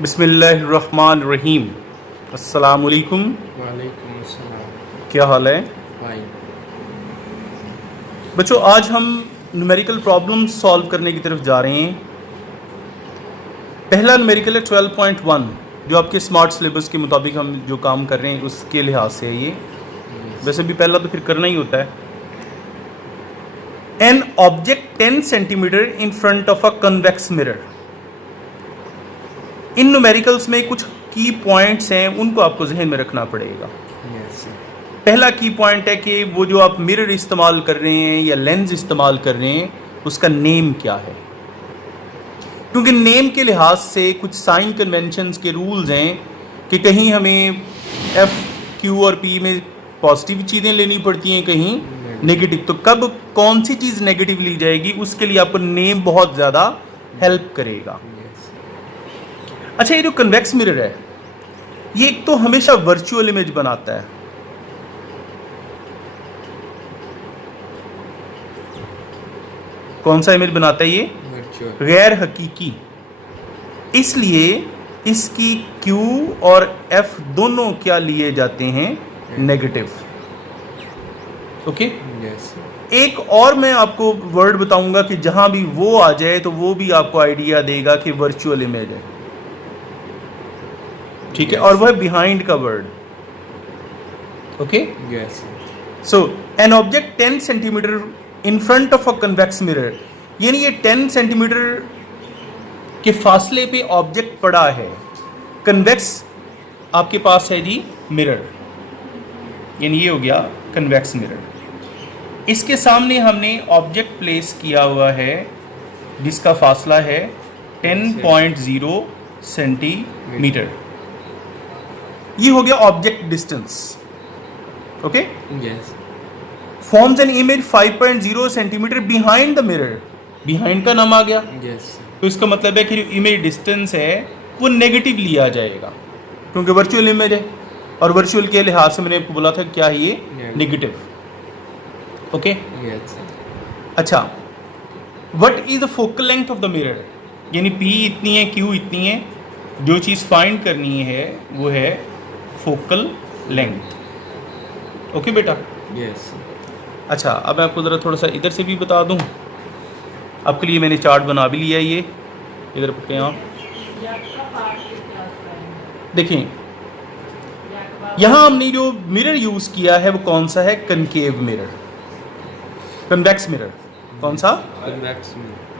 बिस्मिल्लाहिर्रहमानिर्रहीम। अस्सलामुअलैकुम। वालेकुम अस्सलाम। क्या हाल है भाई बच्चों? आज हम न्यूमेरिकल प्रॉब्लम सॉल्व करने की तरफ जा रहे हैं। पहला न्यूमेरिकल है 12.1, जो आपके स्मार्ट सिलेबस के मुताबिक हम जो काम कर रहे हैं उसके लिहाज से है ये। वैसे भी पहला तो फिर करना ही होता है। An object 10 centimetre in front of a convex mirror. In numericals में कुछ की पॉइंट्स हैं, उनको आपको जहन में रखना पड़ेगा। पहला की पॉइंट है कि वो जो आप मिरर इस्तेमाल कर रहे हैं या लेंस इस्तेमाल कर रहे हैं उसका नेम क्या है, क्योंकि नेम के लिहाज से कुछ साइन कन्वेंशंस के रूल्स हैं कि कहीं हमें एफ क्यू और पी में पॉजिटिव चीज़ें लेनी पड़ती हैं, कहीं नेगेटिव। तो कब कौन सी चीज़ नेगेटिव ली जाएगी उसके लिए आपको नेम बहुत ज़्यादा हेल्प करेगा। अच्छा, ये जो कन्वेक्स मिरर है ये एक तो हमेशा वर्चुअल इमेज बनाता है। कौन सा इमेज बनाता है ये? गैर हकीकी। इसलिए इसकी Q और F दोनों क्या लिए जाते हैं? नेगेटिव। ओके। एक और मैं आपको वर्ड बताऊंगा कि जहां भी वो आ जाए तो वो भी आपको आइडिया देगा कि वर्चुअल इमेज है, ठीक है। और वह बिहाइंड का word. Okay. So an object 10 centimetre in front of a convex mirror, यानी ये 10 सेंटीमीटर के फासले पे ऑब्जेक्ट पड़ा है। कन्वेक्स आपके पास है जी मिरर, यानी ये हो गया कन्वेक्स मिरर। इसके सामने हमने ऑब्जेक्ट प्लेस किया हुआ है जिसका फासला है 10.0 सेंटीमीटर। ये हो गया object distance. Okay. Forms an image 5.0 centimetre behind the mirror. Behind का नाम आ गया। तो इसका मतलब है कि जो इमेज डिस्टेंस है वो नेगेटिव लिया जाएगा, क्योंकि वर्चुअल इमेज है और वर्चुअल के लिहाज से मैंने आपको बोला था क्या है ये? नेगेटिव। ओके। अच्छा, what is the focal length of the mirror, यानी P इतनी है, Q इतनी है। जो चीज़ फाइंड करनी है वो है फोकल लेंथ। ओके बेटा? अच्छा, अब मैं आपको ज़रा थोड़ा सा इधर से भी बता दूं। आपके लिए मैंने चार्ट बना भी लिया है, ये इधर पे आप देखें। यहाँ हमने जो मिरर यूज़ किया है वो कौन सा है? Concave mirror, convex mirror. कौन सा?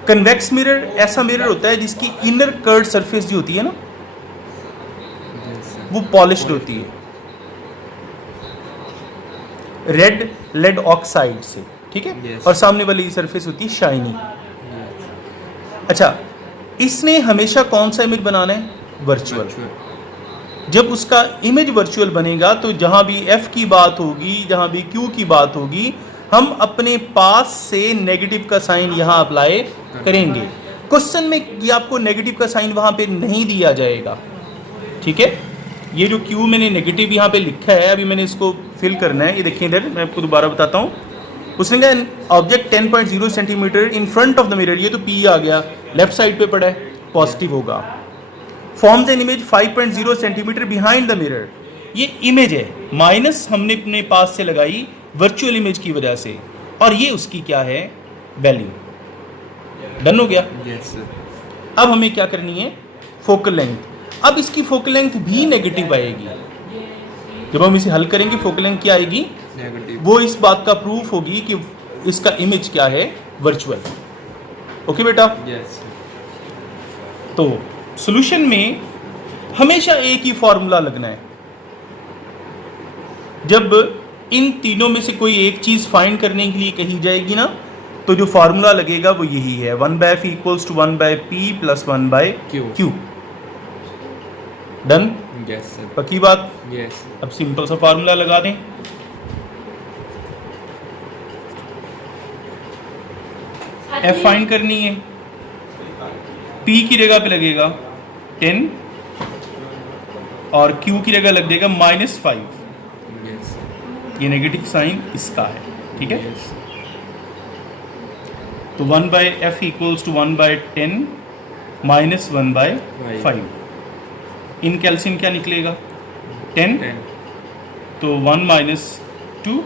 कन्वेक्स मिरर ऐसा मिरर होता है जिसकी इनर कर्ड सरफेस जो होती है ना वो पॉलिश्ड होती है रेड लेड ऑक्साइड से, ठीक है। और सामने वाली सरफेस होती है शाइनी। अच्छा, इसने हमेशा कौन सा इमेज बनाना है? वर्चुअल। जब उसका इमेज वर्चुअल बनेगा तो जहां भी F की बात होगी, जहां भी Q की बात होगी, हम अपने पास से नेगेटिव का साइन यहां अप्लाई करेंगे। क्वेश्चन में ये आपको नेगेटिव का साइन वहां पे नहीं दिया जाएगा, ठीक है। ये जो Q मैंने नेगेटिव यहाँ पे लिखा है, अभी मैंने इसको फिल करना है। ये देखिए इधर, मैं आपको दोबारा बताता हूँ। उसने कहा object 10.0 centimetre in front of the mirror, ये तो P आ गया, लेफ्ट साइड पे पड़ा है, पॉजिटिव होगा। Forms an image 5.0 centimetre behind the mirror, ये इमेज है, माइनस हमने अपने पास से लगाई वर्चुअल इमेज की वजह से, और ये उसकी क्या है? वैल्यू। डन हो गया? अब हमें क्या करनी है? Focal length. अब इसकी फोकल लेंथ भी नेगेटिव आएगी। जब हम इसे हल करेंगे फोकल लेंथ क्या आएगी? नेगेटिव। वो इस बात का प्रूफ होगी कि इसका इमेज क्या है? वर्चुअल। ओके बेटा? तो सॉल्यूशन में हमेशा एक ही फॉर्मूला लगना है। जब इन तीनों में से कोई एक चीज फाइंड करने के लिए कही जाएगी ना, तो जो फॉर्मूला लगेगा वो यही है, 1/F equals to 1/P plus 1/Q। Done? पक्की बात? अब सिंपल सा फॉर्मूला लगा दें। F फाइंड करनी है, P की जगह पे लगेगा 10 और Q की जगह लग जाएगा -5। ये नेगेटिव साइन इसका है, ठीक है। तो 1/F equals to 1/10 -1/5। In calcium क्या निकलेगा 10, 10 तो 1 माइनस 2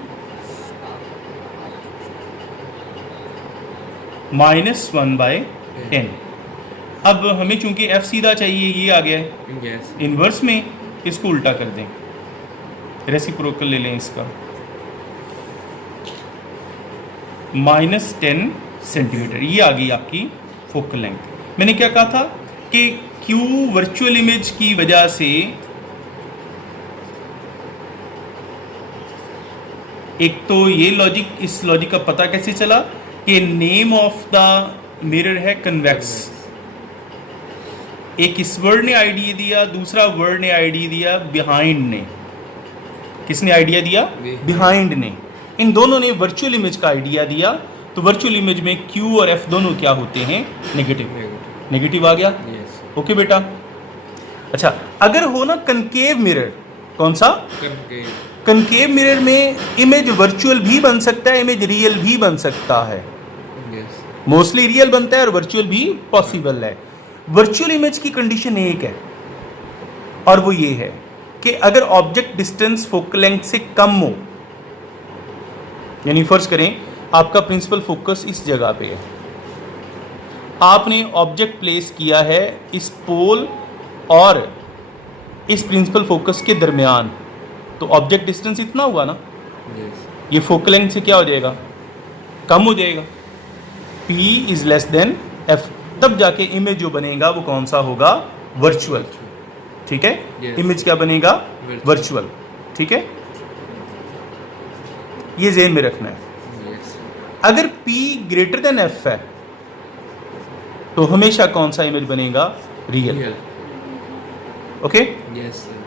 माइनस 1 बाय 10। अब हमें चूंकि f सीधा चाहिए, ये आ गया है yes इन्वर्स में, इसको उल्टा कर दें, रेसिप्रोकल ले लें इसका, माइनस 10 सेंटीमीटर, ये आ गई आपकी फोकल लेंथ। मैंने क्या कहा था कि Q वर्चुअल इमेज की वजह से एक तो ये लॉजिक, इस लॉजिक का पता कैसे चला कि नेम ऑफ द मिरर है कन्वेक्स। एक इस वर्ड ने आइडिया दिया, दूसरा वर्ड ने आइडिया दिया बिहाइंड ने। किसने आइडिया दिया? बिहाइंड ने। इन दोनों ने वर्चुअल इमेज का आइडिया दिया। तो वर्चुअल इमेज में Q और F दोनों क्या होते हैं? नेगेटिव। नेगेटिव आ गया? yes ओके बेटा। अच्छा, अगर हो ना कनकेव मिरर, कौन सा? कनकेव मिरर में इमेज वर्चुअल भी बन सकता है, इमेज रियल भी बन सकता है। yes मोस्टली रियल बनता है और वर्चुअल भी पॉसिबल है। वर्चुअल इमेज की कंडीशन एक है और वो ये है कि अगर ऑब्जेक्ट डिस्टेंस फोकल लेंथ से कम हो, यानी फर्ज करें आपका प्रिंसिपल फोकस इस जगह पे है, आपने ऑब्जेक्ट प्लेस किया है इस पोल और इस प्रिंसिपल फोकस के दरमियान, तो ऑब्जेक्ट डिस्टेंस इतना हुआ ना, yes ये फोकल लेंथ से क्या हो जाएगा? कम हो जाएगा। P is less than F, तब जाके इमेज जो बनेगा वो कौन सा होगा? वर्चुअल। ठीक है? Yes. इमेज क्या बनेगा? वर्चुअल। ठीक है? ये ज़हन में रखना है। yes अगर P ग्रेटर देन F है तो हमेशा कौन सा इमेज बनेगा? Real. real okay? yes sir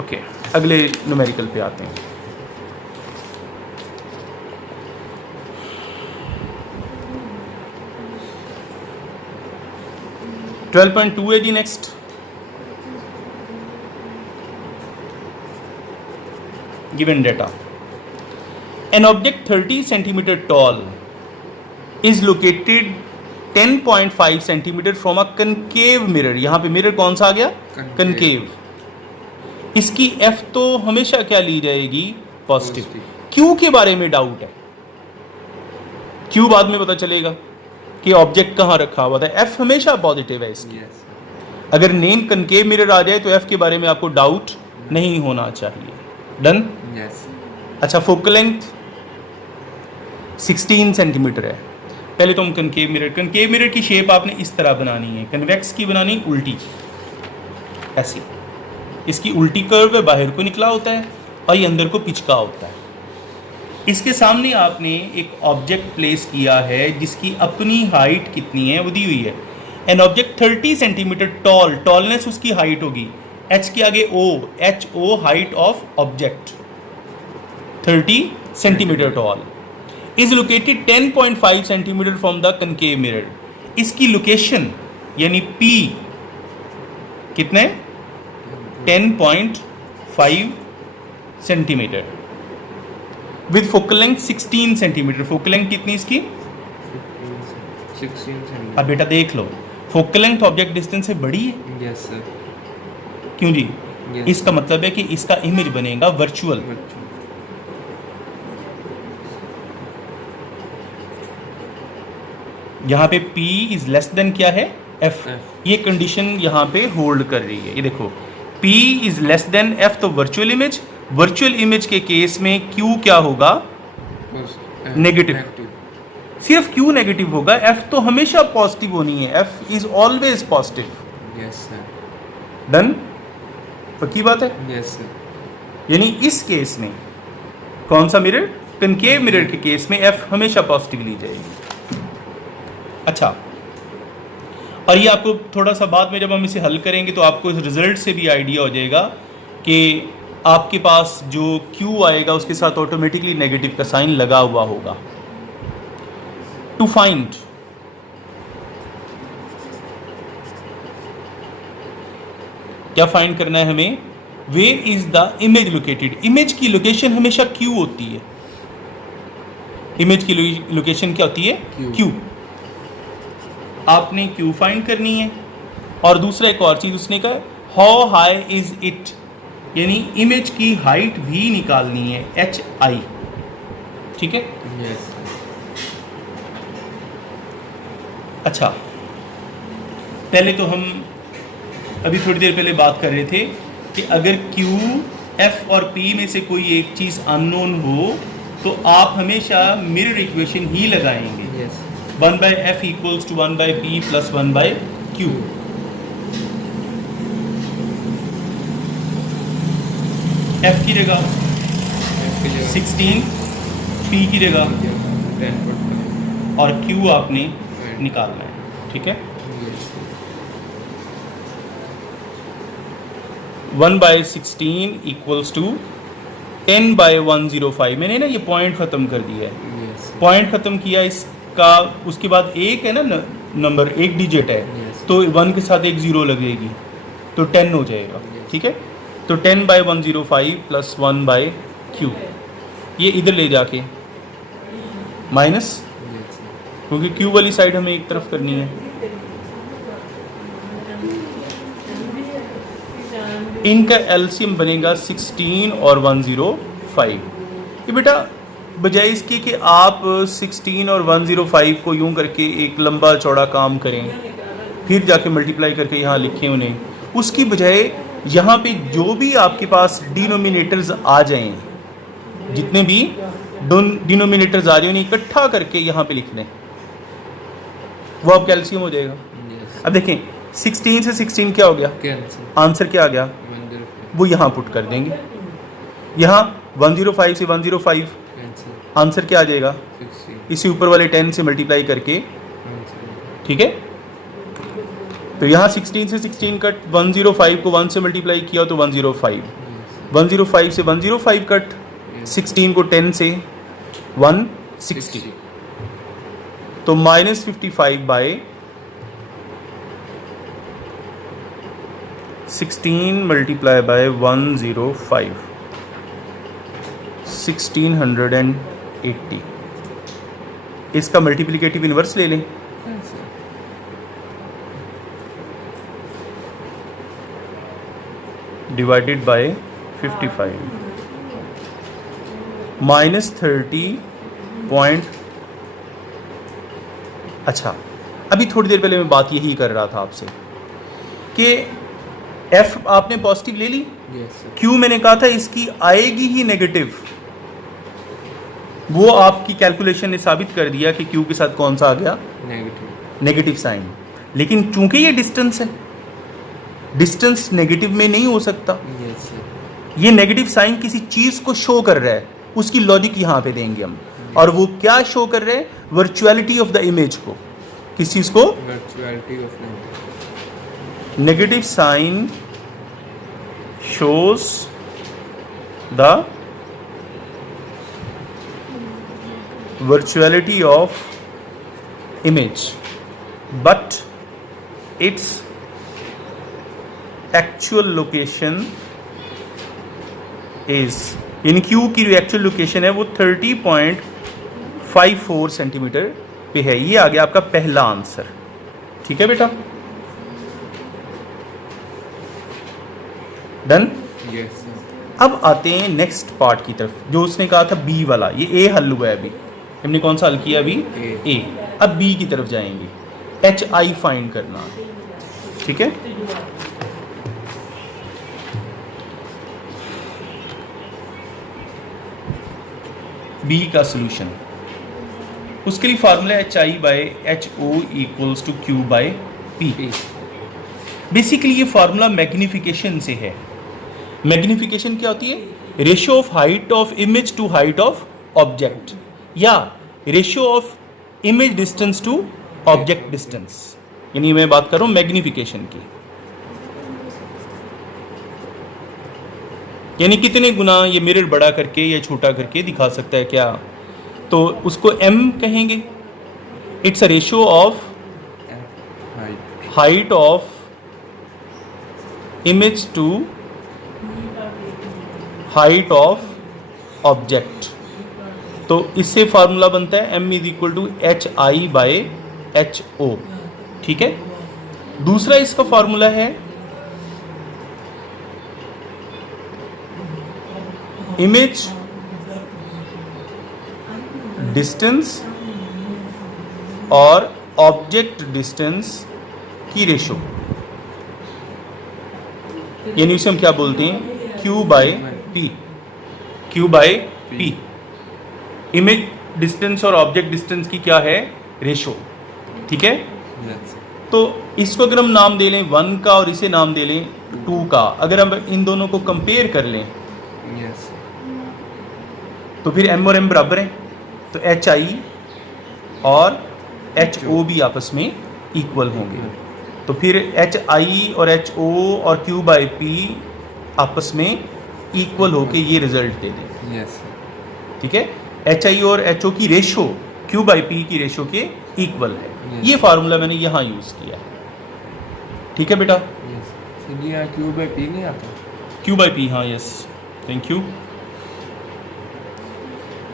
okay, अगले न्यूमेरिकल पे आते हैं। (12.2) है जी next. Given data, an object 30 centimetre tall is located 10.5 centimetre from a concave mirror. यहां पे मिरर कौन सा आ गया? कनकेव। इसकी F तो हमेशा क्या ली जाएगी? पॉजिटिव। Q के बारे में डाउट है, Q बाद में पता चलेगा कि ऑब्जेक्ट कहाँ रखा हुआ था। F हमेशा पॉजिटिव है इसकी। yes अगर नेम कनकेव मिरर आ जाए तो F के बारे में आपको डाउट नहीं होना चाहिए। डन? yes अच्छा, फोकल लेंथ 16 सेंटीमीटर है। पहले तो हम कनकेव मिरर की शेप आपने इस तरह बनानी है, कन्वेक्स की बनानी उल्टी, ऐसी। इसकी उल्टी कर्व है, बाहर को निकला होता है और ये अंदर को पिचका होता है। इसके सामने आपने एक ऑब्जेक्ट प्लेस किया है जिसकी अपनी हाइट कितनी है वो दी हुई है। N object 30 centimetre toll, tallness उसकी हाइट होगी, H के आगे O, HO height of object, 30 centimetre tall, is located 10.5 centimetre from the concave mirror. इसकी लोकेशन यानी P कितने? 10.5 centimetre with focal length 16 centimetre. Focal length कितनी इसकी? 16 अब बेटा देख लो, फोकल लेंथ ऑब्जेक्ट डिस्टेंस से बड़ी है। yes sir क्यों जी? yes इसका मतलब है कि इसका इमेज बनेगा वर्चुअल। यहाँ पे P इज लेस देन क्या है? F। ये कंडीशन यहाँ पे होल्ड कर रही है। ये देखो, P is less than F, तो वर्चुअल इमेज, वर्चुअल इमेज के केस में Q क्या होगा? नेगेटिव। सिर्फ Q नेगेटिव होगा, F तो हमेशा पॉजिटिव होनी है। F is always positive. yes sir done? पक्की बात है? yes sir यानी इस केस में कौन सा मिरर? कनकेव मिरर के केस में F हमेशा पॉजिटिव ली जाएगी। अच्छा, और ये आपको थोड़ा सा बाद में जब हम इसे हल करेंगे तो आपको इस रिजल्ट से भी आइडिया हो जाएगा कि आपके पास जो Q आएगा उसके साथ ऑटोमेटिकली नेगेटिव का साइन लगा हुआ होगा। टू फाइंड क्या फाइंड करना है हमें? Where is the image located. Image की लोकेशन हमेशा Q होती है। इमेज की लोकेशन क्या होती है? Q। आपने Q फाइंड करनी है। और दूसरा एक और चीज उसने कहा, हाउ हाई इज इट, यानी इमेज की हाइट भी निकालनी है, HI, ठीक है। Yes, sir. अच्छा, पहले तो हम अभी थोड़ी देर पहले बात कर रहे थे कि अगर Q, F और P में से कोई एक चीज़ अननोन हो तो आप हमेशा मिरर इक्वेशन ही लगाएंगे। Yes. 1/F equals to 1/P plus 1/Q। F की जगह F की जगह 16, P की जगह 10 पड़ता और Q आपने निकालना है, ठीक है। है। Yes. 1/16 equals to 10/105। मैंने ना ये पॉइंट ख़त्म कर दिया है, Yes. पॉइंट ख़त्म किया इसका, उसके बाद एक है ना नंबर, एक डिजिट है, Yes. तो 1 के साथ एक ज़ीरो लगेगी तो 10 हो जाएगा, Yes. ठीक है। तो 10/105 प्लस 1/Q, ये इधर ले जाके माइनस, Yes, sir. क्योंकि Q वाली साइड हमें एक तरफ करनी है। इनका एलसीएम बनेगा 16 और 105। ये बेटा बजाय इसके कि आप 16 और 105 को यूं करके एक लंबा चौड़ा काम करें फिर जाके मल्टीप्लाई करके यहाँ लिखें उन्हें, उसकी बजाय यहाँ पे जो भी आपके पास डिनोमिनेटर्स आ जाएं, जितने भी डिनोमिनेटर्स आ रहे हैं उन्हें इकट्ठा करके यहाँ पे लिख दें, वो आपका एलसीएम हो जाएगा। Yes. अब देखें 16 से 16 क्या हो गया, Cancel. आंसर क्या आ गया, 105. वो यहाँ पुट कर देंगे। यहाँ 105 से 105 Cancel. आंसर क्या आ जाएगा, 60. इसी ऊपर वाले 10 से मल्टीप्लाई करके, Cancel. ठीक है। तो यहाँ 16 से 16 कट, 105 को 1 से मल्टीप्लाई किया तो 105, Yes. 105 से 105 कट, 16 को 10 से 160, तो -55 16 मल्टीप्लाई बाय 105, 1680। इसका मल्टीप्लिकेटिव इन्वर्स ले लें, Cancel. Divided by 55, -30 point. अच्छा, अभी थोड़ी देर पहले मैं बात यही कर रहा था आपसे कि F आपने पॉजिटिव ले ली, Yes, sir. Q मैंने कहा था इसकी आएगी ही नेगेटिव, वो आपकी कैलकुलेशन ने साबित कर दिया कि Q के साथ कौन सा आ गया, Negative. Negative sign. लेकिन चूंकि ये डिस्टेंस है, डिस्टेंस नेगेटिव में नहीं हो सकता, Yes, sir. ये नेगेटिव साइन किसी चीज़ को शो कर रहा है, उसकी लॉजिक यहाँ पे देंगे हम। और वो क्या शो कर रहे हैं, वर्चुअलिटी ऑफ द इमेज को, किस चीज़ को, Virtuality of negative. Negative sign shows the virtuality of image but its actual location is, यानी Q की जो एक्चुअल लोकेशन है वो 30.54 सेंटीमीटर पे है। ये आ गया आपका पहला आंसर, ठीक है बेटा, डन। Yes, sir. अब आते हैं नेक्स्ट पार्ट की तरफ, जो उसने कहा था बी वाला। ये ए हल हुआ है अभी, हमने कौन सा हल किया अभी, A. ए। अब बी की तरफ जाएंगे, HI फाइंड करना, ठीक है। बी का सॉल्यूशन, उसके लिए formula HI/HO equals to Q/P। P. Basically ये फार्मूला मैग्निफिकेशन से है। मैग्निफिकेशन क्या होती है, ratio of height of image to height of object, या ratio of image distance to object distance, यानी मैं बात कर रहा हूँ मैग्निफिकेशन की, यानी कितने गुना ये मिरर बड़ा करके या छोटा करके दिखा सकता है क्या, तो उसको M कहेंगे। It's a ratio of F. Height. Height of image to height of object. तो इससे फार्मूला बनता है M = HI/HO, ठीक है। दूसरा इसका फार्मूला है इमेज डिस्टेंस और ऑब्जेक्ट डिस्टेंस की रेशो, यानी उसे हम क्या बोलते हैं, Q by P, Q by P। Image distance और ऑब्जेक्ट डिस्टेंस की क्या है, रेशो, ठीक है। Yes. तो इसको अगर हम नाम दे लें 1 का और इसे नाम दे लें 2 का, अगर हम इन दोनों को कंपेयर कर लें Yes. तो फिर m और m बराबर हैं, तो HI और HO भी आपस में इक्वल होंगे। तो फिर HI और HO और Q बाई P आपस में इक्वल होके ये रिजल्ट दे दें, Yes. ठीक है। HI और HO की रेशो Q बाई P की रेशो के इक्वल है। Yes. ये फार्मूला मैंने यहाँ यूज़ किया, ठीक है बेटा। Yes. इसलिए यहाँ Q by P नहीं आता। Q बाई P, हाँ, यस, थैंक यू।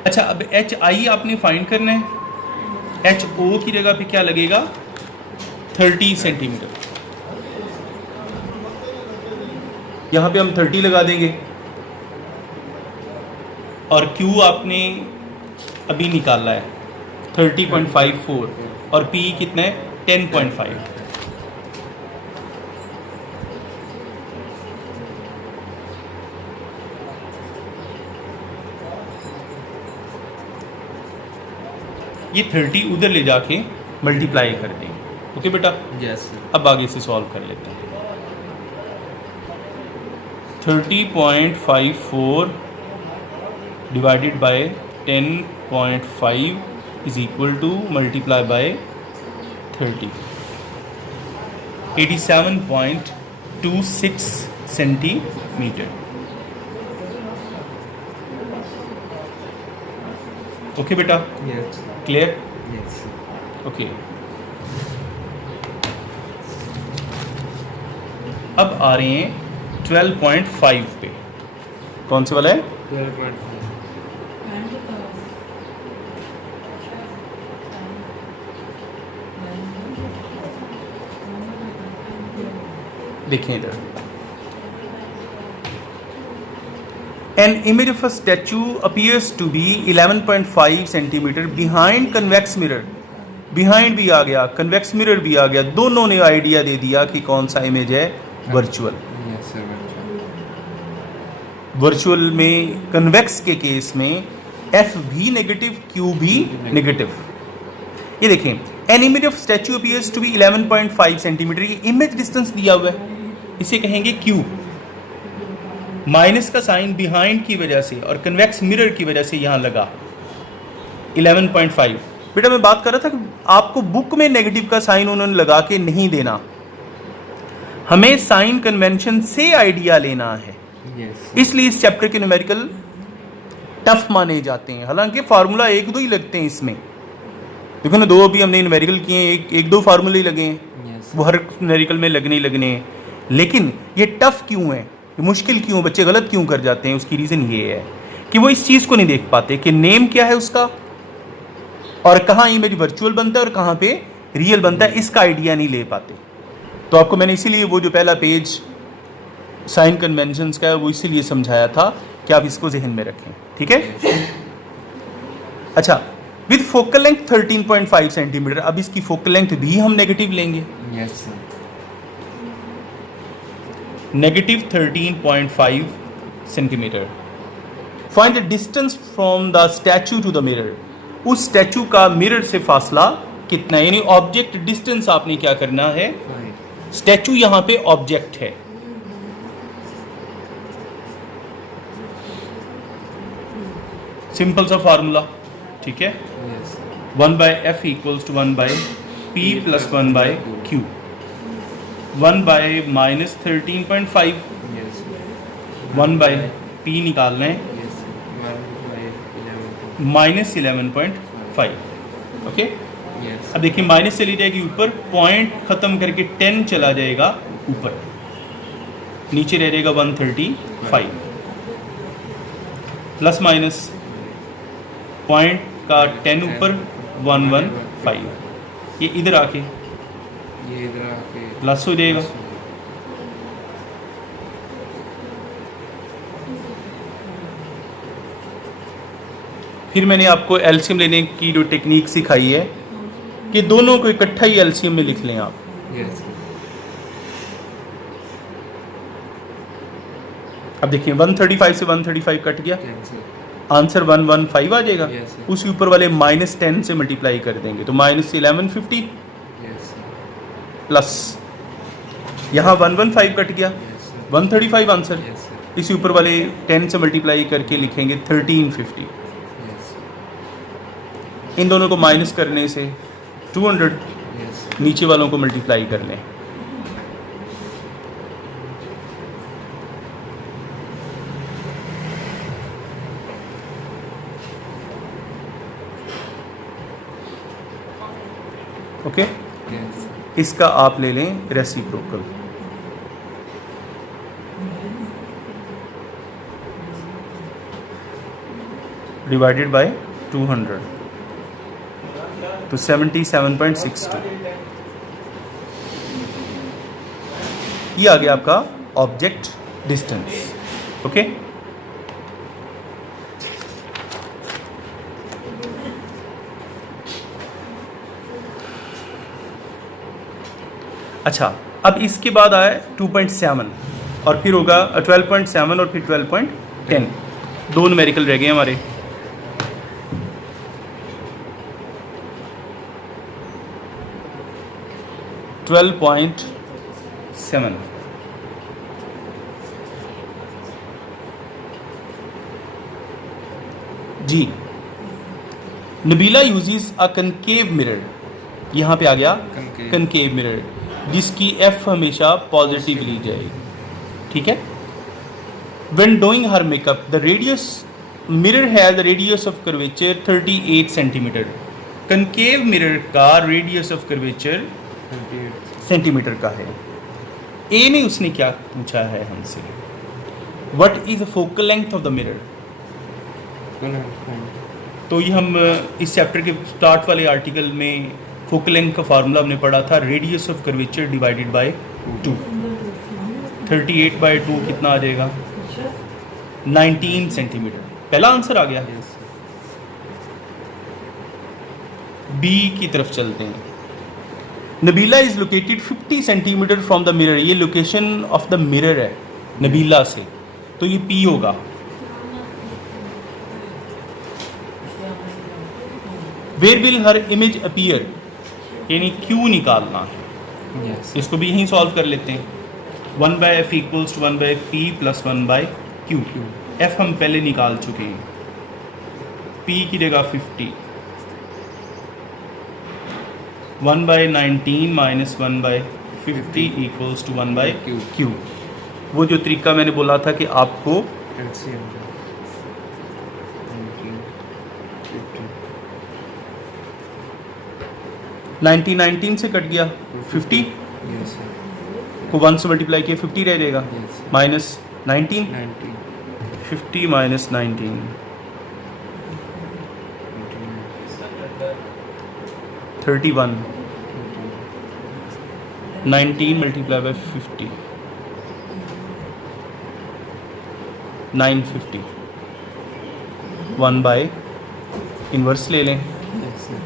अच्छा, अब HI आपने फाइंड करना है, HO की जगह पे क्या लगेगा, 30 सेंटीमीटर। यहाँ पे हम 30 लगा देंगे, और Q आपने अभी निकाला है 30.54 और P कितना है 10.5। ये 30 उधर ले जाके मल्टीप्लाई कर देंगे, ओके बेटा। Yes. sir. अब आगे से सॉल्व कर लेते हैं। 30.54 divided by 10.5 is equal to multiply by 30, 87.26 centimetre, okay बेटा, Yes. Clear, Yes. ओके। अब आ रहे हैं 12.5 पे, कौन से वाला है, 12.5. देखें इधर। An image of a statue appears to be 11.5 centimetre behind convex mirror। behind भी आ गया, convex mirror भी आ गया, दोनों ने आइडिया दे दिया कि कौन सा इमेज है, वर्चुअल। Yes, sir. वर्चुअल में कन्वेक्स के केस में F भी नेगेटिव, Q भी नेगेटिव। ये देखें, an image of statue appears to be 11.5 centimetre, ये इमेज डिस्टेंस दिया हुआ है, इसे कहेंगे Q। माइनस का साइन बिहाइंड की वजह से और कन्वेक्स मिरर की वजह से यहाँ लगा 11.5। बेटा मैं बात कर रहा था कि आपको बुक में नेगेटिव का साइन उन्होंने लगा के नहीं देना, हमें साइन कन्वेंशन से आइडिया लेना है, Yes. इसलिए इस चैप्टर के न्यूमेरिकल टफ माने जाते हैं। हालांकि फार्मूला एक दो ही लगते हैं इसमें, देखो ना, दो अभी हमने न्यूमेरिकल किए हैं, एक दो फार्मूले लगे हैं, Yes. वो हर न्यूमेरिकल में लगने ही लगने हैं। लेकिन ये टफ क्यों है, ये मुश्किल क्यों, बच्चे गलत क्यों कर जाते हैं, उसकी रीज़न ये है कि वो इस चीज़ को नहीं देख पाते कि नेम क्या है उसका और कहाँ इमेज वर्चुअल बनता है और कहाँ पे रियल बनता है, इसका आइडिया नहीं ले पाते। तो आपको मैंने इसीलिए वो जो पहला पेज साइन कन्वेंशंस का है वो इसीलिए समझाया था कि आप इसको जहन में रखें, ठीक है। अच्छा, विद फोकल लेंथ 13.5 सेंटीमीटर, अब इसकी फोकल लेंथ भी हम नेगेटिव लेंगे, Yes, sir. Negative 13.5 centimetre. Find the distance from the statue to the mirror, उस स्टैचू का मिरर से फासला कितना है, यानी ऑब्जेक्ट डिस्टेंस आपने क्या करना है, 5. स्टैचू यहाँ पे ऑब्जेक्ट है, सिंपल सा फार्मूला, ठीक है। Yes. 1 by F equals to 1 by P plus 1 by Q, 1 by minus 13.5, Yes. 1 by P निकालना है Yes. 1 by 11. Minus 11.5, okay. Yes. अब देखिए माइनस चली जाएगी ऊपर, पॉइंट ख़त्म करके 10 चला जाएगा ऊपर, नीचे रह जाएगा 135, प्लस माइनस पॉइंट का 10 ऊपर 115, ये इधर आके ये इधर आके प्लस हो जाएगा, फिर मैंने आपको एलसीएम लेने की जो टेक्निक सिखाई है कि दोनों को इकट्ठा ही एलसीएम में लिख लें आप। Yes sir. अब देखिए 135 से 135 कट गया, कैंसिल। आंसर 115 आ जाएगा। Yes, sir. उसके ऊपर वाले -10 से मल्टीप्लाई कर देंगे तो -1150 यस सर। प्लस यहाँ 115 कट गया, yes sir. 135 answer. Yes sir. इसी ऊपर वाले 10 से मल्टीप्लाई करके लिखेंगे 1350। यस इन दोनों को माइनस करने से 200, यस नीचे वालों को मल्टीप्लाई कर लें। ओके, यस इसका आप ले लें रेसिप्रोकल। डिवाइडेड बाय 200 तो 77.62। ये आ गया आपका ऑब्जेक्ट डिस्टेंस। ओके, अच्छा, अब इसके बाद आया 2.7 और फिर होगा 12.7 और फिर 12.10। दो न्यूमेरिकल रह गए हमारे। $12.7 जी। Nabila uses a concave mirror, यहाँ पे आ गया Concave. कनकेव मिरर, जिसकी एफ हमेशा पॉजिटिव ली जाएगी। ठीक है। When doing her makeup the radius mirror has radius of curvature 38 centimetre. Concave mirror का रेडियस ऑफ कर्वेचर 28 सेंटीमीटर का है। ए में उसने क्या पूछा है हमसे, what is the focal length of the mirror. 100 तो ये हम इस चैप्टर के स्टार्ट वाले आर्टिकल में फोकल लेंथ का फार्मूला हमने पढ़ा था, radius of curvature divided by 2। 38/2 कितना आ जाएगा, 19 सेंटीमीटर। पहला आंसर आ गया। यस बी की तरफ चलते हैं। Nabeela is located 50 centimetre from the mirror. ये लोकेशन ऑफ द मिरर है नबीला से, तो ये पी होगा। Where will her image appear, यानी क्यू निकालना है। यस इसको भी यहीं सॉल्व कर लेते हैं। 1/f equals to 1/p plus 1/q। f हम पहले निकाल चुके हैं। p की जगह 50, 1/19 माइनस 1/50 इक्वल्स टू 1/q। वो जो तरीका मैंने बोला था कि आपको एलसीएम 19 से कट गया 50 यस सर। को 1 से मल्टीप्लाई किया 50 रह जाएगा, yes minus 19, 90 50 minus 19 31, 19 multiply by 50 950, 1 by inverse ले लें yes sir.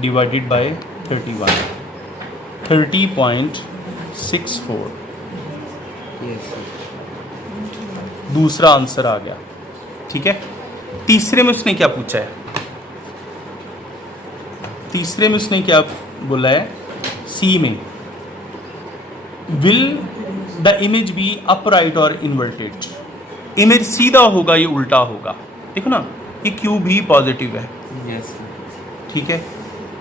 Divided by 31, 30.64 yes sir. दूसरा आंसर आ गया। ठीक है। तीसरे में उसने क्या पूछा है, तीसरे में उसने क्या बोला है, सी में will the image B upright और इन्वर्टेड। इमेज सीधा होगा ये उल्टा होगा। देखो ना, ये क्यू भी पॉजिटिव है, यस सर। ठीक है,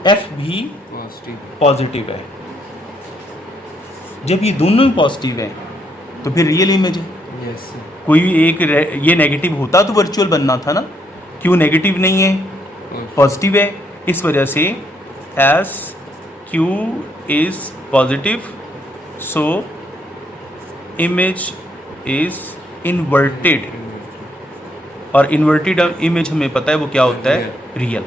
एफ भी पॉजिटिव पॉजिटिव है। जब ये दोनों ही पॉजिटिव हैं तो फिर रियल इमेज है। Yes sir. कोई एक ये नेगेटिव होता तो वर्चुअल बनना था ना, क्यों नेगेटिव नहीं है, पॉजिटिव है। इस वजह से S Q is positive, so image is inverted. और इन्वर्टेड इमेज हमें पता है वो क्या होता है, रियल।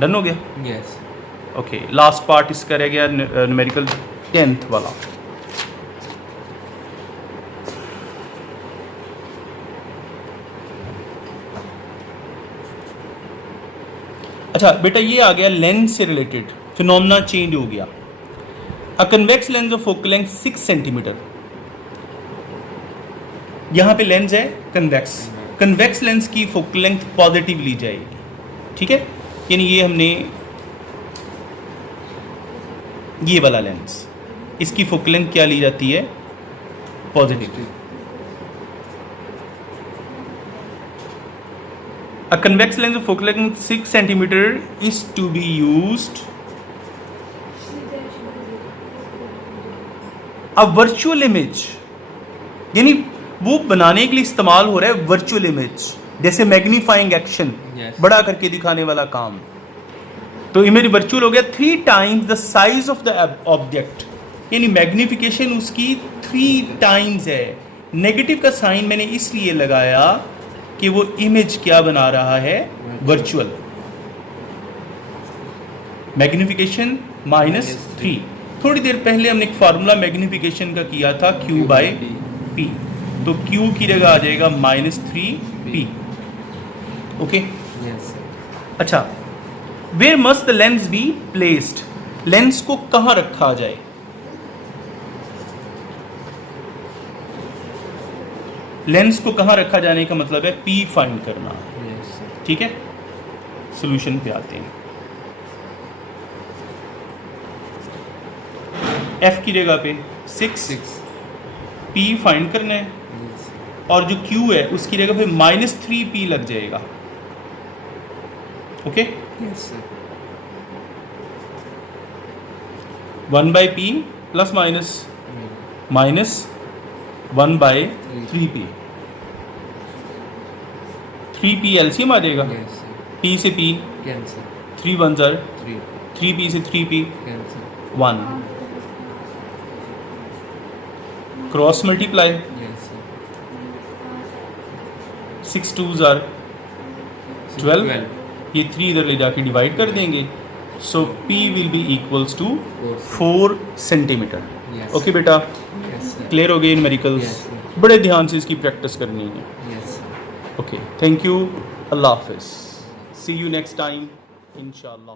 डन हो गया। यस ओके, लास्ट पार्ट इसका रह गया न्यूमेरिकल 10th वाला। अच्छा बेटा ये आ गया लेंस से रिलेटेड फिनोमेना चेंज हो गया। अ convex lens of focal length 6 centimetre, यहाँ पे लेंस है कन्वेक्स, कन्वेक्स लेंस की फोकल लेंथ पॉजिटिव ली जाएगी, ठीक है। यानी ये हमने ये वाला लेंस, इसकी फोकल लेंथ क्या ली जाती है, positive. A convex lens of focal length 6 centimeter is to be used. A virtual image, यानी वो बनाने के लिए इस्तेमाल हो रहा है वर्चुअल इमेज, जैसे मैग्नीफाइंग एक्शन, Yes. बड़ा करके दिखाने वाला काम। तो इमेज वर्चुअल हो गया 3 times the size of the object, यानी मैग्निफिकेशन उसकी 3 times है। नेगेटिव का साइन मैंने इसलिए लगाया कि वो इमेज क्या बना रहा है, वर्चुअल। मैग्निफिकेशन -3। थोड़ी देर पहले हमने एक फार्मूला मैग्निफिकेशन का किया था Q/P, तो Q की जगह आ जाएगा -3P। Okay Yes, sir. अच्छा, where must the lens be placed, lens को कहाँ रखा जाए। लेंस को कहाँ रखा जाने का मतलब है P फाइंड करना, Yes, sir. ठीक है। सॉल्यूशन पे आते हैं। F की जगह पे 6, 6. P फाइंड करना है, Yes, sir. और जो Q है उसकी जगह पे -3P लग जाएगा। Okay, Yes, sir. 1/P plus minus minus 1/3P, 3P LCM आ जाएगा, Yes, sir. P से P, Cancel. 3 1 ज़र, 3. 3P से 3P, Cancel. 1, cross multiply, Yes, sir. 6 2 ज़र 12, 12. ये 3 इधर ले जाके डिवाइड कर देंगे, so P will be equals to 4 centimetre. Yes. Okay बेटा, Yes, sir. क्लियर हो गए न्यूमेरिकल्स। Yes, sir. बड़े ध्यान से इसकी प्रैक्टिस करनी है। Yes, sir. Okay, thank you, अल्लाह हाफिज़, सी यू नेक्स्ट टाइम इंशाअल्लाह।